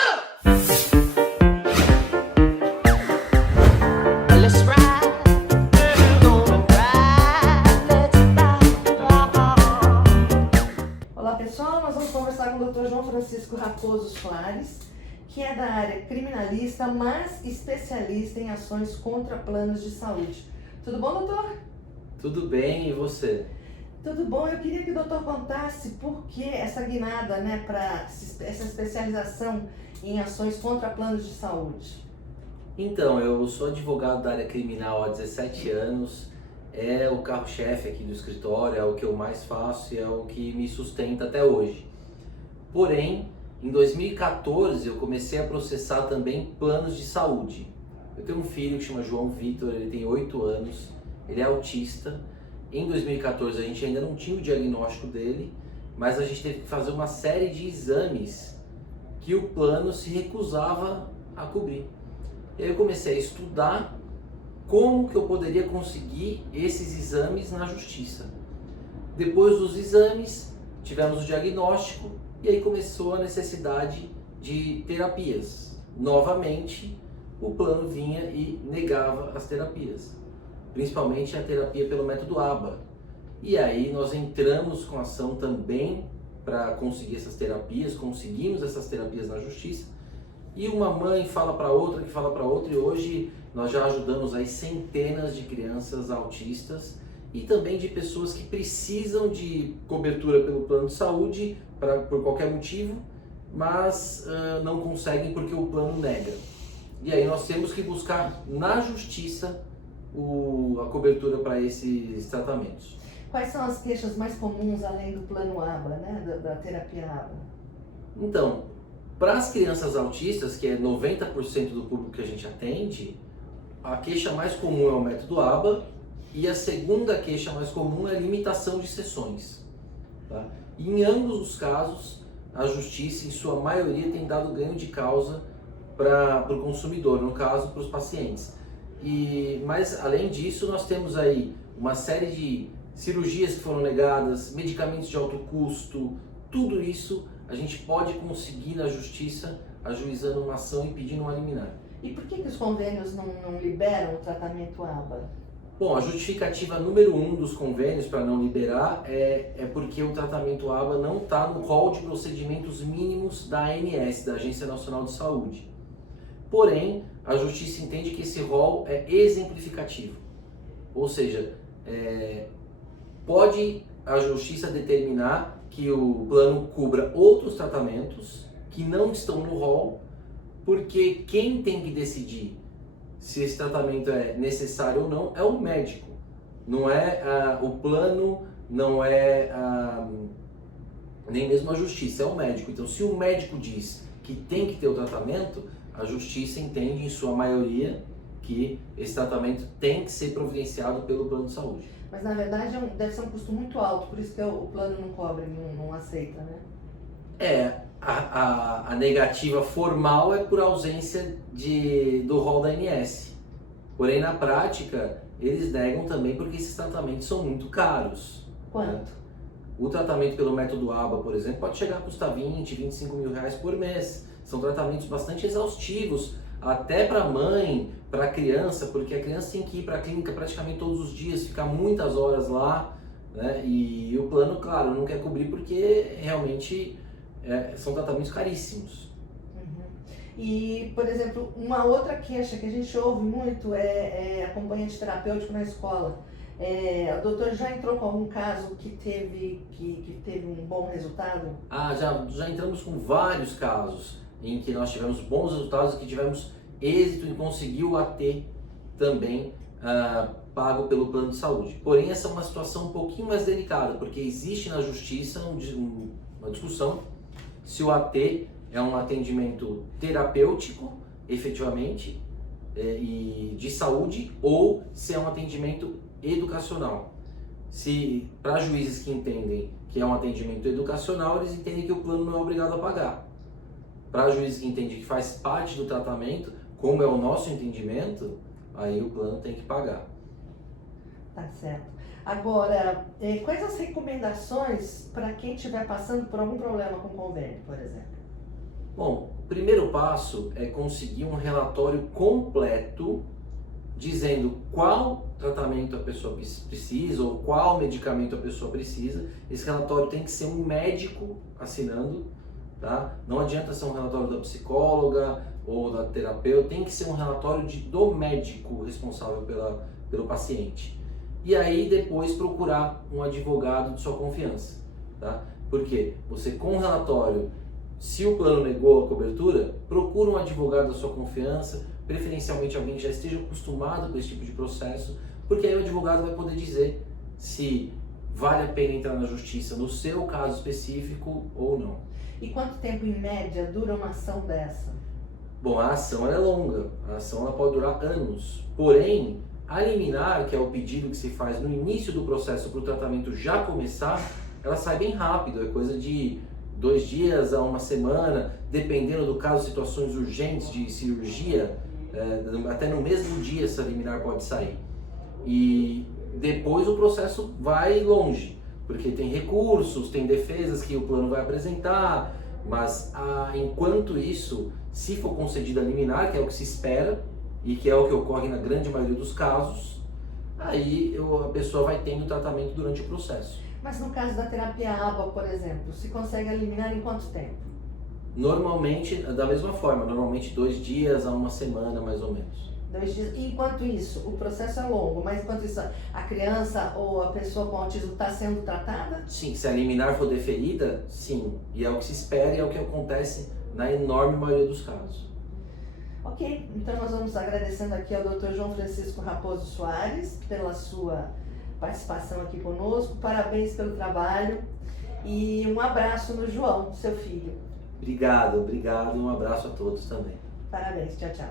Let's ride, gonna ride, let's ride. Olá pessoal, nós vamos conversar com o Dr. João Francisco Raposo Soares, que é da área criminalista, mas especialista em ações contra planos de saúde. Tudo bom, doutor? Tudo bem, e você? Tudo bom. Eu queria que o doutor contasse por que essa guinada, para essa especialização em ações contra planos de saúde. Então, eu sou advogado da área criminal há 17 anos, é o carro-chefe aqui do escritório, é o que eu mais faço e é o que me sustenta até hoje. Porém, em 2014 eu comecei a processar também planos de saúde. Eu tenho um filho que chama João Vitor, ele tem 8 anos, ele é autista. Em 2014 a gente ainda não tinha o diagnóstico dele, mas a gente teve que fazer uma série de exames que o plano se recusava a cobrir. E aí eu comecei a estudar como que eu poderia conseguir esses exames na justiça. Depois dos exames, tivemos o diagnóstico e aí começou a necessidade de terapias. Novamente, o plano vinha e negava as terapias, principalmente a terapia pelo método ABA. E aí nós entramos com ação também para conseguir essas terapias, conseguimos essas terapias na justiça. E uma mãe fala para outra, que fala para outra, e hoje nós já ajudamos aí centenas de crianças autistas e também de pessoas que precisam de cobertura pelo plano de saúde por qualquer motivo, mas não conseguem porque o plano nega. E aí nós temos que buscar na justiça a cobertura para esses tratamentos. Quais são as queixas mais comuns além do plano ABA, da terapia ABA? Então, para as crianças autistas, que é 90% do público que a gente atende, a queixa mais comum é o método ABA e a segunda queixa mais comum é a limitação de sessões. Tá? E em ambos os casos, a justiça, em sua maioria, tem dado ganho de causa para o consumidor, no caso, para os pacientes. Mas, além disso, nós temos aí uma série de cirurgias que foram negadas, medicamentos de alto custo, tudo isso a gente pode conseguir na justiça ajuizando uma ação e pedindo uma liminar. E por que os convênios não liberam o tratamento ABA? Bom, a justificativa número 1 dos convênios para não liberar é porque o tratamento ABA não está no rol de procedimentos mínimos da ANS, da Agência Nacional de Saúde. Porém, a justiça entende que esse rol é exemplificativo, ou seja, pode a justiça determinar que o plano cubra outros tratamentos que não estão no rol, porque quem tem que decidir se esse tratamento é necessário ou não é o médico, não é o plano, não é nem mesmo a justiça, é o médico. Então, se o médico diz que tem que ter o tratamento, a justiça entende, em sua maioria, que esse tratamento tem que ser providenciado pelo plano de saúde. Mas na verdade deve ser um custo muito alto, por isso que o plano não cobre, não aceita, né? A negativa formal é por ausência do rol da ANS. Porém, na prática, eles negam também porque esses tratamentos são muito caros. Quanto? Né? O tratamento pelo método ABA, por exemplo, pode chegar a custar 20, 25 mil reais por mês. São tratamentos bastante exaustivos, até para a mãe, para a criança, porque a criança tem que ir para a clínica praticamente todos os dias, ficar muitas horas lá, né? E o plano, claro, não quer cobrir porque realmente são tratamentos caríssimos. Uhum. E, por exemplo, uma outra queixa que a gente ouve muito é acompanhante terapêutico na escola. O doutor já entrou com algum caso que teve um bom resultado? Já entramos com vários casos em que nós tivemos bons resultados e que tivemos êxito em conseguir o AT também pago pelo plano de saúde. Porém, essa é uma situação um pouquinho mais delicada, porque existe na justiça uma discussão se o AT é um atendimento terapêutico, efetivamente, e de saúde, ou se é um atendimento educacional. Se para juízes que entendem que é um atendimento educacional, eles entendem que o plano não é obrigado a pagar. Para juízes que entendem que faz parte do tratamento, como é o nosso entendimento, aí o plano tem que pagar. Tá certo. Agora, quais as recomendações para quem estiver passando por algum problema com convênio, por exemplo? Bom, primeiro passo é conseguir um relatório completo dizendo qual tratamento a pessoa precisa ou qual medicamento a pessoa precisa. Esse relatório tem que ser um médico assinando, tá? Não adianta ser um relatório da psicóloga ou da terapeuta, tem que ser um relatório do médico responsável pelo paciente. E aí depois procurar um advogado de sua confiança, tá? Porque você com o relatório, se o plano negou a cobertura, procura um advogado da sua confiança, preferencialmente alguém que já esteja acostumado com esse tipo de processo, porque aí o advogado vai poder dizer se vale a pena entrar na justiça no seu caso específico ou não. E quanto tempo em média dura uma ação dessa? Bom, a ação ela é longa, a ação ela pode durar anos, porém a liminar, que é o pedido que se faz no início do processo para o tratamento já começar, ela sai bem rápido, é coisa de 2 dias a 1 semana, dependendo do caso, situações urgentes de cirurgia, até no mesmo dia essa liminar pode sair. E depois o processo vai longe, porque tem recursos, tem defesas que o plano vai apresentar, mas enquanto isso, se for concedida a liminar, que é o que se espera e que é o que ocorre na grande maioria dos casos, aí a pessoa vai tendo tratamento durante o processo. Mas no caso da terapia ABA, por exemplo, se consegue eliminar em quanto tempo? Normalmente, da mesma forma, normalmente 2 dias a 1 semana, mais ou menos. 2 dias. E enquanto isso, o processo é longo, mas enquanto isso, a criança ou a pessoa com autismo está sendo tratada? Sim, se a liminar for deferida, sim. E é o que se espera e é o que acontece na enorme maioria dos casos. Ok, então nós vamos agradecendo aqui ao Dr. João Francisco Raposo Soares pela sua participação aqui conosco. Parabéns pelo trabalho e um abraço no João, seu filho. Obrigado, um abraço a todos também. Parabéns, tchau, tchau.